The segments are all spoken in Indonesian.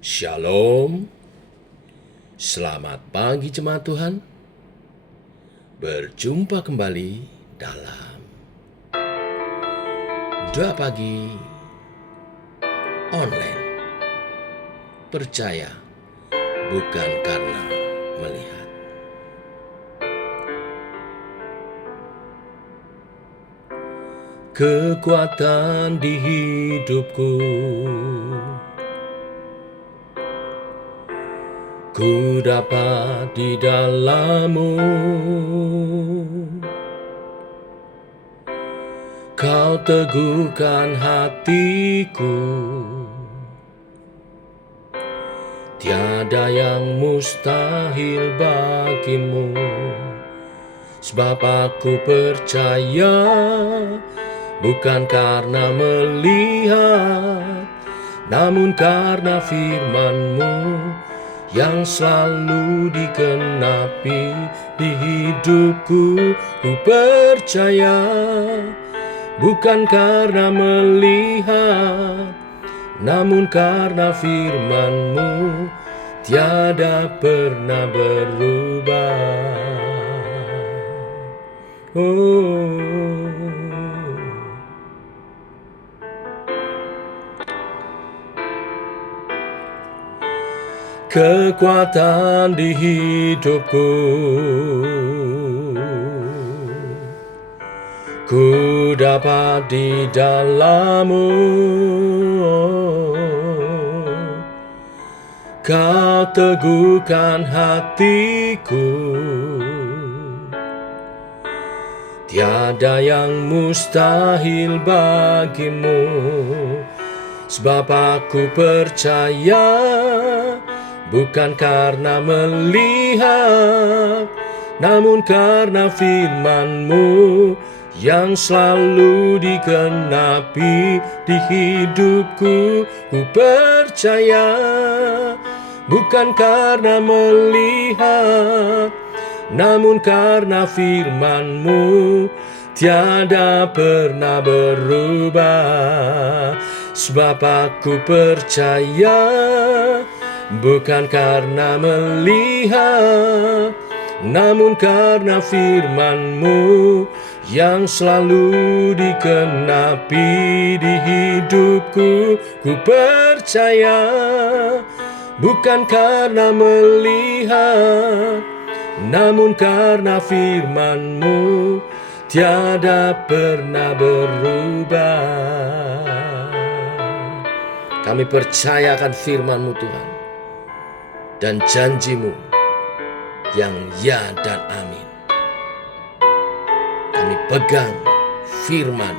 Shalom, selamat pagi jemaat Tuhan. Berjumpa kembali dalam Doa Pagi Online. Percaya bukan karena melihat. Kekuatan di hidupku, ku dapat di dalam-Mu. Kau teguhkan hatiku, tiada yang mustahil bagimu. Sebab aku percaya, bukan karena melihat, namun karena firman-Mu yang selalu digenapi di hidupku. Ku percaya, bukan karena melihat, namun karena firman-Mu tiada pernah berubah. Kekuatan di hidupku, ku dapat di dalam-Mu. Kau teguhkan hatiku, tiada yang mustahil bagimu. Sebab aku percaya, bukan karena melihat, namun karena firman-Mu yang selalu digenapi di hidupku. Ku percaya, bukan karena melihat, namun karena firman-Mu tiada pernah berubah. Sebab aku percaya, bukan karena melihat, namun karena firman-Mu yang selalu digenapi di hidupku. Ku percaya, bukan karena melihat, namun karena firman-Mu tiada pernah berubah. Kami percaya akan firman-Mu Tuhan, dan janji-Mu yang ya dan amin. Kami pegang firman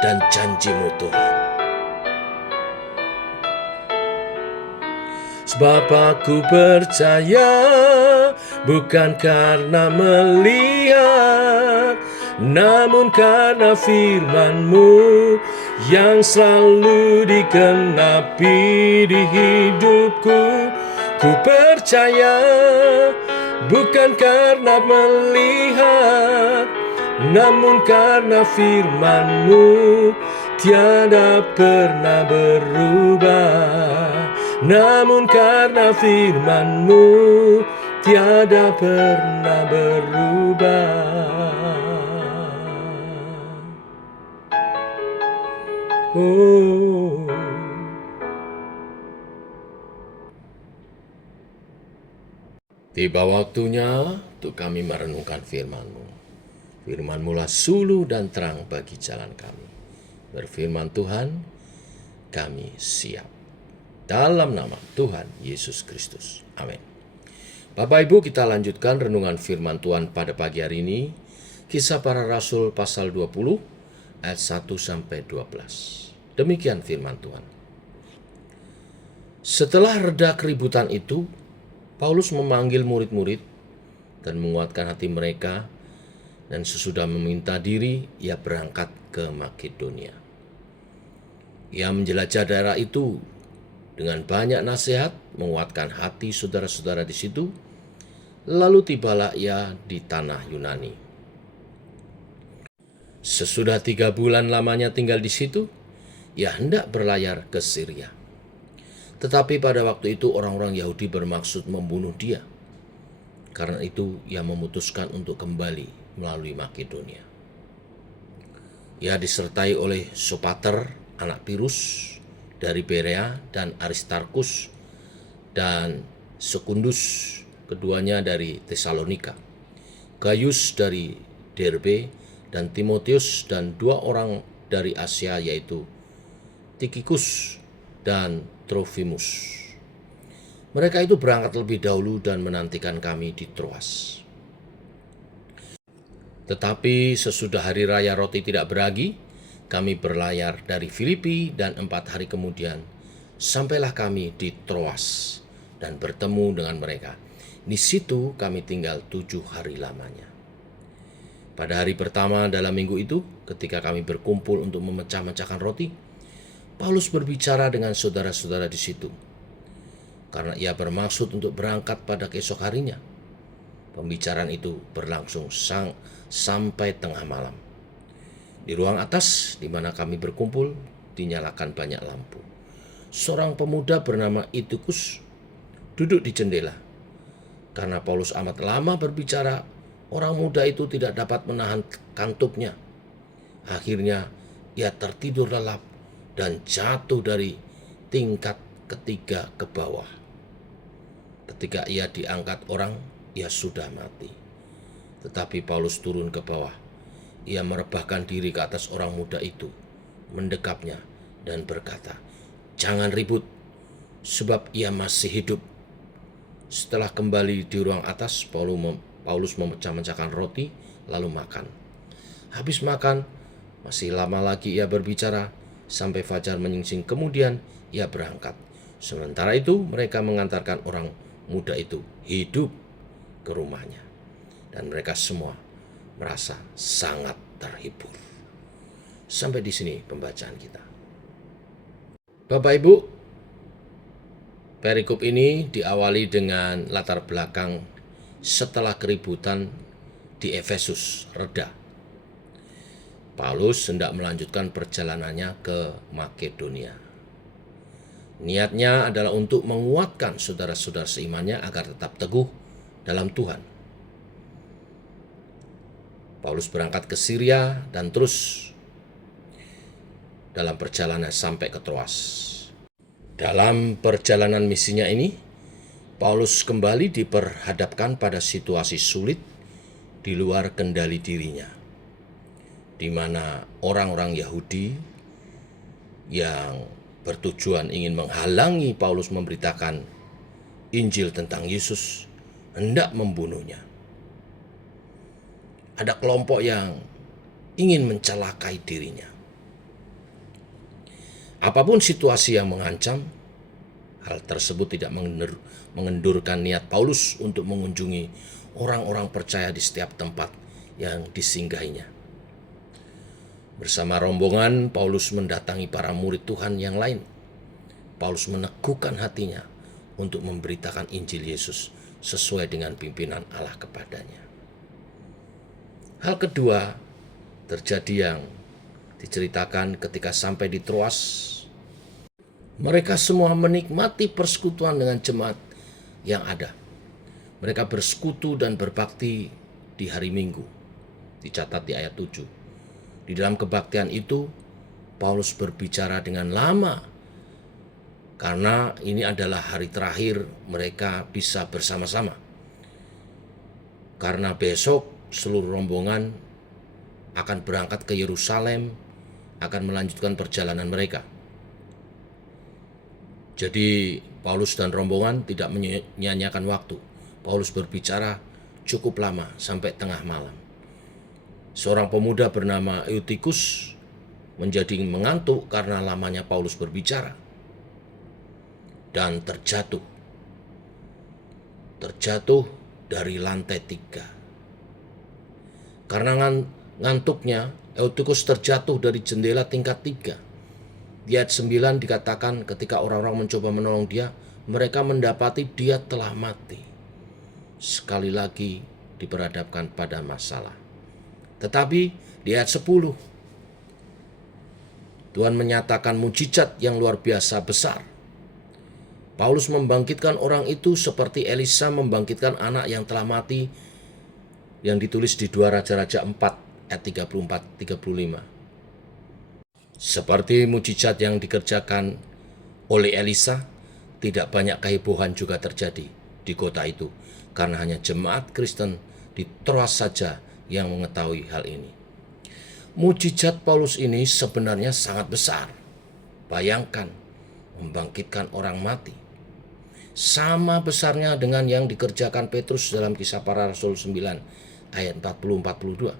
dan janji-Mu Tuhan. Sebab aku percaya, bukan karena melihat, namun karena firman-Mu yang selalu digenapi di hidupku. Ku percaya, bukan karena melihat, namun karena firman-Mu tiada pernah berubah. Namun karena firman-Mu tiada pernah berubah. Tiba waktunya untuk kami merenungkan firman-Mu. Firman-Mu lah suluh dan terang bagi jalan kami. Berfirman Tuhan, kami siap. Dalam nama Tuhan Yesus Kristus. Amin. Bapak Ibu, kita lanjutkan renungan firman Tuhan pada pagi hari ini. Kisah Para Rasul pasal 20 ayat 1-12. Demikian firman Tuhan. Setelah reda keributan itu, Paulus memanggil murid-murid dan menguatkan hati mereka, dan sesudah meminta diri, ia berangkat ke Makedonia. Ia menjelajah daerah itu dengan banyak nasihat, menguatkan hati saudara-saudara di situ. Lalu tibalah ia di tanah Yunani. Sesudah 3 bulan lamanya tinggal di situ, ia hendak berlayar ke Syria. Tetapi pada waktu itu orang-orang Yahudi bermaksud membunuh dia. Karena itu ia memutuskan untuk kembali melalui Makedonia. Ia disertai oleh Sopater, anak Pirus dari Berea, dan Aristarkus dan Sekundus, keduanya dari Tesalonika, Gaius dari Derbe, dan Timotius, dan 2 orang dari Asia, yaitu Tikhikus dan Trofimus. Mereka itu berangkat lebih dahulu dan menantikan kami di Troas. Tetapi sesudah hari raya roti tidak beragi, kami berlayar dari Filipi, dan 4 hari kemudian sampailah kami di Troas dan bertemu dengan mereka. Di situ kami tinggal 7 hari lamanya. Pada hari pertama dalam minggu itu, ketika kami berkumpul untuk memecah-mecahkan roti, Paulus berbicara dengan saudara-saudara di situ, karena ia bermaksud untuk berangkat pada keesok harinya. Pembicaraan itu berlangsung sampai tengah malam. Di ruang atas di mana kami berkumpul dinyalakan banyak lampu. Seorang pemuda bernama Itikus duduk di jendela. Karena Paulus amat lama berbicara, orang muda itu tidak dapat menahan kantuknya. Akhirnya ia tertidur lelap dan jatuh dari tingkat ketiga ke bawah. Ketika ia diangkat orang, ia sudah mati. Tetapi Paulus turun ke bawah. Ia merebahkan diri ke atas orang muda itu, mendekapnya dan berkata, "Jangan ribut, sebab ia masih hidup." Setelah kembali di ruang atas, Paulus memecah-mecahkan roti lalu makan. Habis makan, masih lama lagi ia berbicara sampai fajar menyingsing, kemudian ia berangkat. Sementara itu mereka mengantarkan orang muda itu hidup ke rumahnya, dan mereka semua merasa sangat terhibur. Sampai di sini pembacaan kita. Bapak Ibu, perikop ini diawali dengan latar belakang setelah keributan di Efesus reda. Paulus hendak melanjutkan perjalanannya ke Makedonia. Niatnya adalah untuk menguatkan saudara-saudara seimannya agar tetap teguh dalam Tuhan. Paulus berangkat ke Syria dan terus dalam perjalanan sampai ke Troas. Dalam perjalanan misinya ini, Paulus kembali diperhadapkan pada situasi sulit di luar kendali dirinya, di mana orang-orang Yahudi yang bertujuan ingin menghalangi Paulus memberitakan Injil tentang Yesus hendak membunuhnya. Ada kelompok yang ingin mencelakai dirinya. Apapun situasi yang mengancam, hal tersebut tidak mengendurkan niat Paulus untuk mengunjungi orang-orang percaya di setiap tempat yang disinggahinya. Bersama rombongan, Paulus mendatangi para murid Tuhan yang lain. Paulus meneguhkan hatinya untuk memberitakan Injil Yesus sesuai dengan pimpinan Allah kepadanya. Hal kedua terjadi yang diceritakan ketika sampai di Troas. Mereka semua menikmati persekutuan dengan jemaat yang ada. Mereka bersekutu dan berbakti di hari Minggu. Dicatat di ayat 7. Di dalam kebaktian itu, Paulus berbicara dengan lama. Karena ini adalah hari terakhir mereka bisa bersama-sama. Karena besok seluruh rombongan akan berangkat ke Yerusalem, akan melanjutkan perjalanan mereka. Jadi Paulus dan rombongan tidak menyia-nyiakan waktu. Paulus berbicara cukup lama sampai tengah malam. Seorang pemuda bernama Eutikus menjadi mengantuk karena lamanya Paulus berbicara dan terjatuh dari lantai 3. Karena ngantuknya, Eutikus terjatuh dari jendela tingkat 3. Di ayat 9 dikatakan ketika orang-orang mencoba menolong dia, mereka mendapati dia telah mati. Sekali lagi diperhadapkan pada masalah. Tetapi di ayat 10, Tuhan menyatakan mujizat yang luar biasa besar. Paulus membangkitkan orang itu seperti Elisa membangkitkan anak yang telah mati, yang ditulis di 2 Raja-Raja 4 ayat 34-35. Seperti mujizat yang dikerjakan oleh Elisa, tidak banyak kehebohan juga terjadi di kota itu, karena hanya jemaat Kristen di Troas saja yang mengetahui hal ini. Mujizat Paulus ini sebenarnya sangat besar. Bayangkan, membangkitkan orang mati. Sama besarnya dengan yang dikerjakan Petrus dalam Kisah Para Rasul 9 ayat 40-42.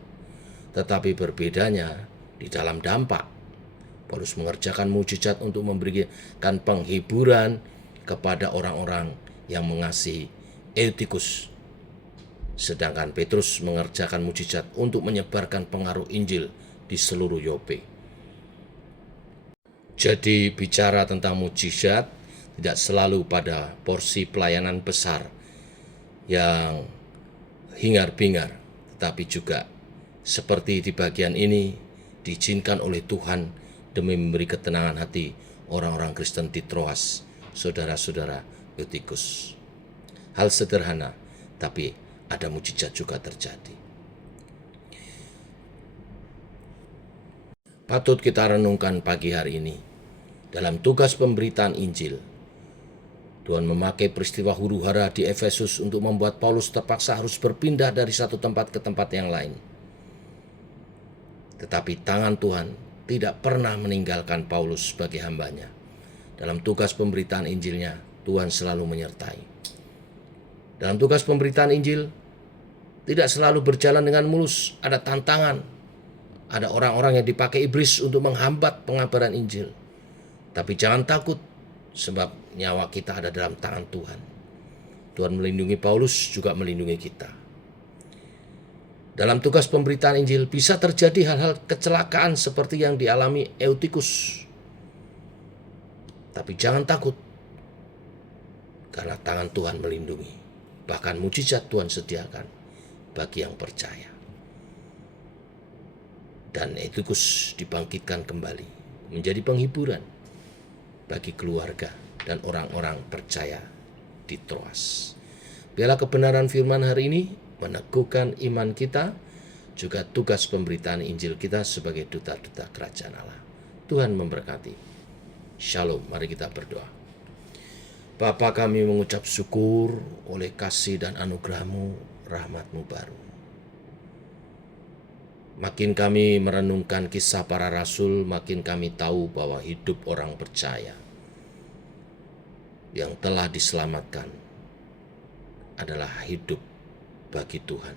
Tetapi berbedanya di dalam dampak. Paulus mengerjakan mujizat untuk memberikan penghiburan kepada orang-orang yang mengasihi Eutikus. Sedangkan Petrus mengerjakan mujizat untuk menyebarkan pengaruh Injil di seluruh Yope. Jadi bicara tentang mujizat tidak selalu pada porsi pelayanan besar yang hingar-bingar, tetapi juga seperti di bagian ini diizinkan oleh Tuhan demi memberi ketenangan hati orang-orang Kristen di Troas, saudara-saudara Eutikus. Hal sederhana, tapi ada mujizat juga terjadi. Patut kita renungkan pagi hari ini. Dalam tugas pemberitaan Injil, Tuhan memakai peristiwa huru-hara di Efesus untuk membuat Paulus terpaksa harus berpindah dari satu tempat ke tempat yang lain. Tetapi tangan Tuhan tidak pernah meninggalkan Paulus sebagai hambanya. Dalam tugas pemberitaan Injilnya, Tuhan selalu menyertai. Dalam tugas pemberitaan Injil, tidak selalu berjalan dengan mulus. Ada tantangan, ada orang-orang yang dipakai iblis untuk menghambat pengabaran Injil. Tapi jangan takut, sebab nyawa kita ada dalam tangan Tuhan. Tuhan melindungi Paulus, juga melindungi kita. Dalam tugas pemberitaan Injil bisa terjadi hal-hal kecelakaan seperti yang dialami Eutikus. Tapi jangan takut, karena tangan Tuhan melindungi. Bahkan mujizat Tuhan sediakan bagi yang percaya. Dan Eutikus dibangkitkan kembali menjadi penghiburan bagi keluarga dan orang-orang percaya di Troas. Biarlah kebenaran firman hari ini meneguhkan iman kita, juga tugas pemberitaan Injil kita sebagai duta-duta kerajaan Allah. Tuhan memberkati. Shalom, mari kita berdoa. Bapa, kami mengucap syukur oleh kasih dan anugerah-Mu, rahmat-Mu baru. Makin kami merenungkan kisah para rasul, makin kami tahu bahwa hidup orang percaya yang telah diselamatkan adalah hidup bagi Tuhan.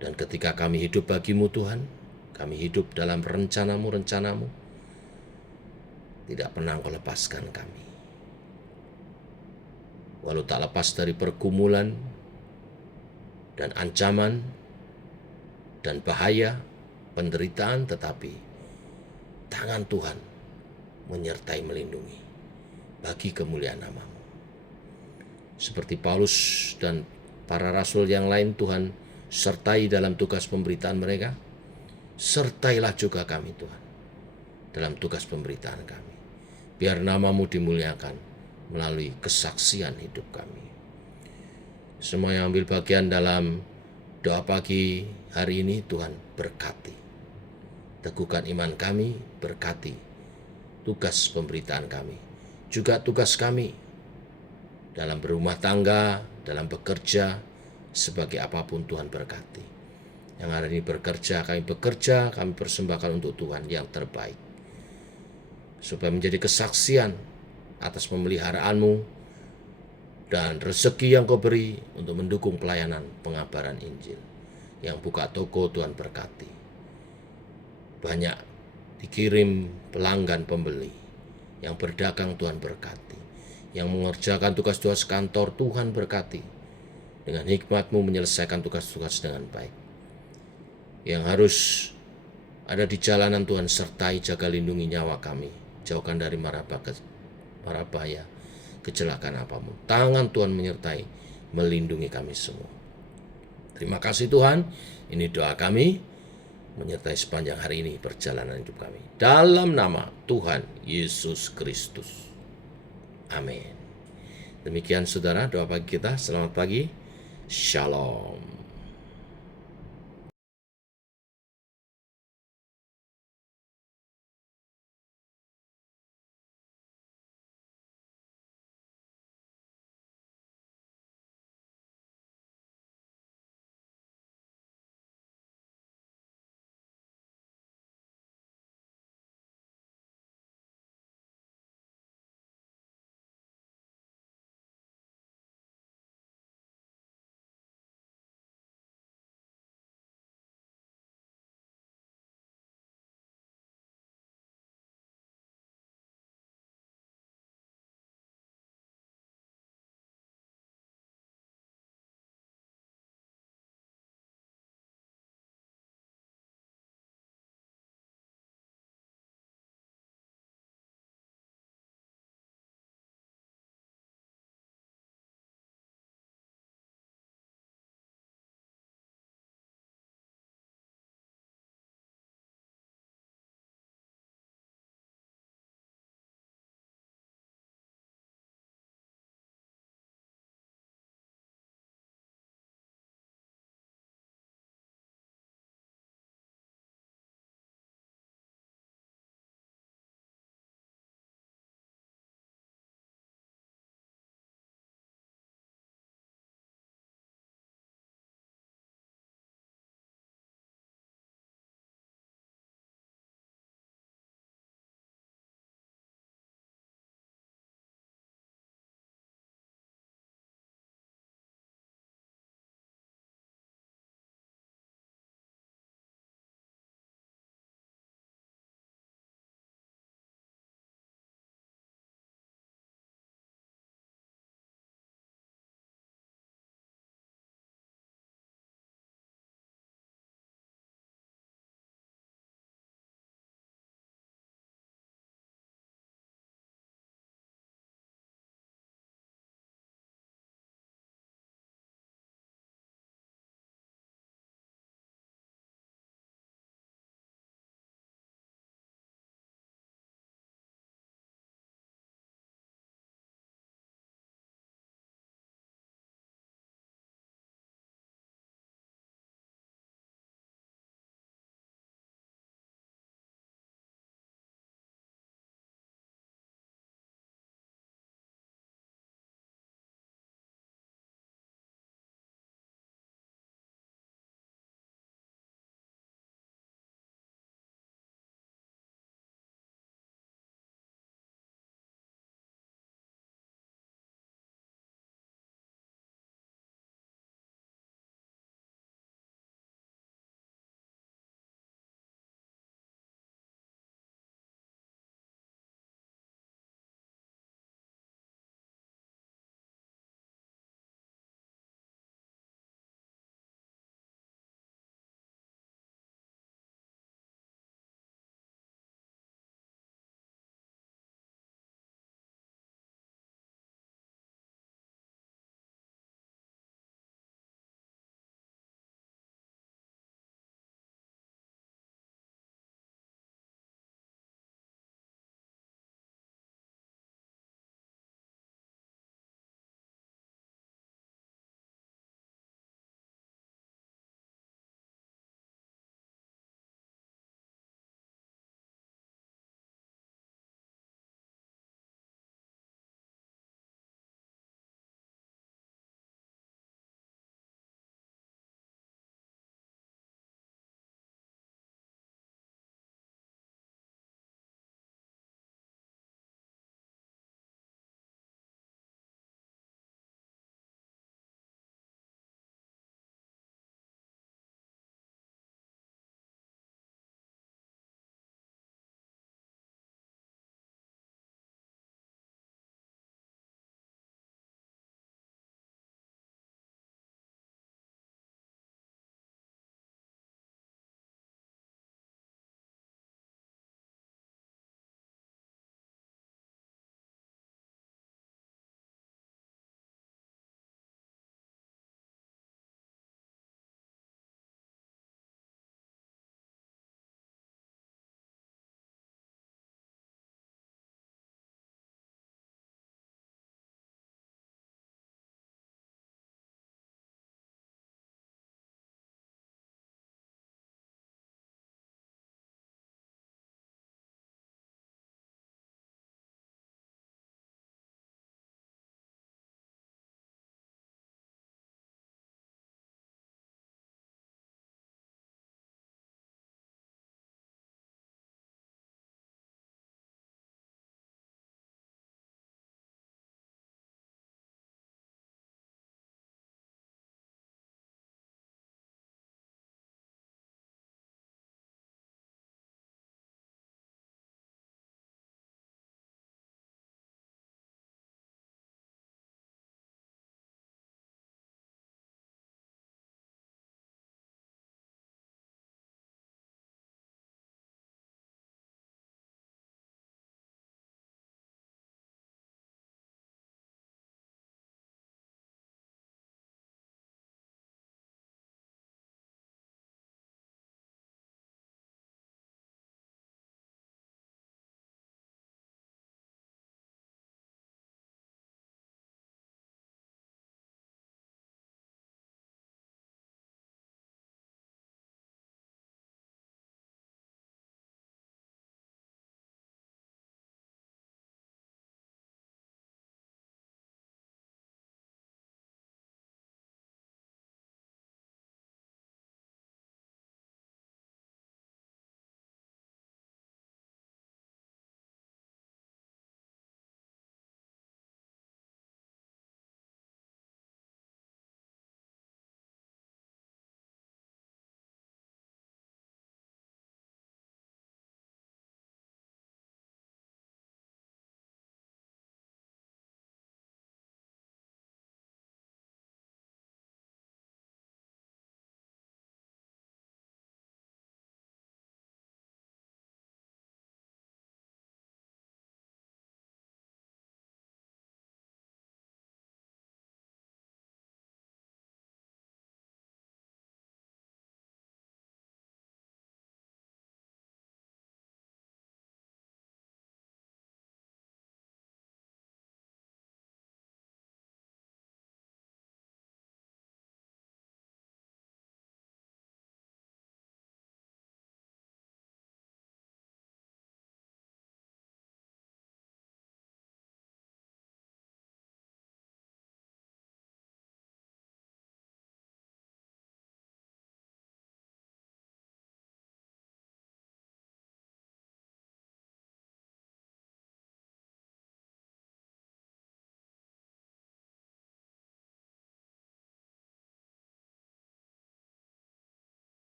Dan ketika kami hidup bagi-Mu Tuhan, kami hidup dalam rencana-Mu, tidak pernah Engkau lepaskan kami. Walau tak lepas dari pergumulan dan ancaman dan bahaya, penderitaan, tetapi tangan Tuhan menyertai melindungi bagi kemuliaan nama-Mu. Seperti Paulus dan para rasul yang lain, Tuhan sertai dalam tugas pemberitaan mereka. Sertailah juga kami Tuhan dalam tugas pemberitaan kami. Biar nama-Mu dimuliakan melalui kesaksian hidup kami. Semua yang ambil bagian dalam doa pagi hari ini, Tuhan berkati. Teguhkan iman kami, berkati tugas pemberitaan kami. Juga tugas kami dalam berumah tangga, dalam bekerja, sebagai apapun Tuhan berkati. Yang hari ini bekerja, kami persembahkan untuk Tuhan yang terbaik. Supaya menjadi kesaksian atas pemeliharaan-Mu dan rezeki yang Kau beri untuk mendukung pelayanan pengabaran Injil. Yang buka toko, Tuhan berkati. Banyak dikirim pelanggan pembeli. Yang berdagang, Tuhan berkati. Yang mengerjakan tugas-tugas kantor, Tuhan berkati. Dengan hikmat-Mu menyelesaikan tugas-tugas dengan baik. Yang harus ada di jalanan, Tuhan sertai, jaga lindungi nyawa kami. Jauhkan dari mara bahaya, kecelakaan apapun. Tangan Tuhan menyertai, melindungi kami semua. Terima kasih Tuhan, ini doa kami, menyertai sepanjang hari ini perjalanan hidup kami. Dalam nama Tuhan Yesus Kristus. Amin. Demikian saudara doa pagi kita. Selamat pagi. Shalom.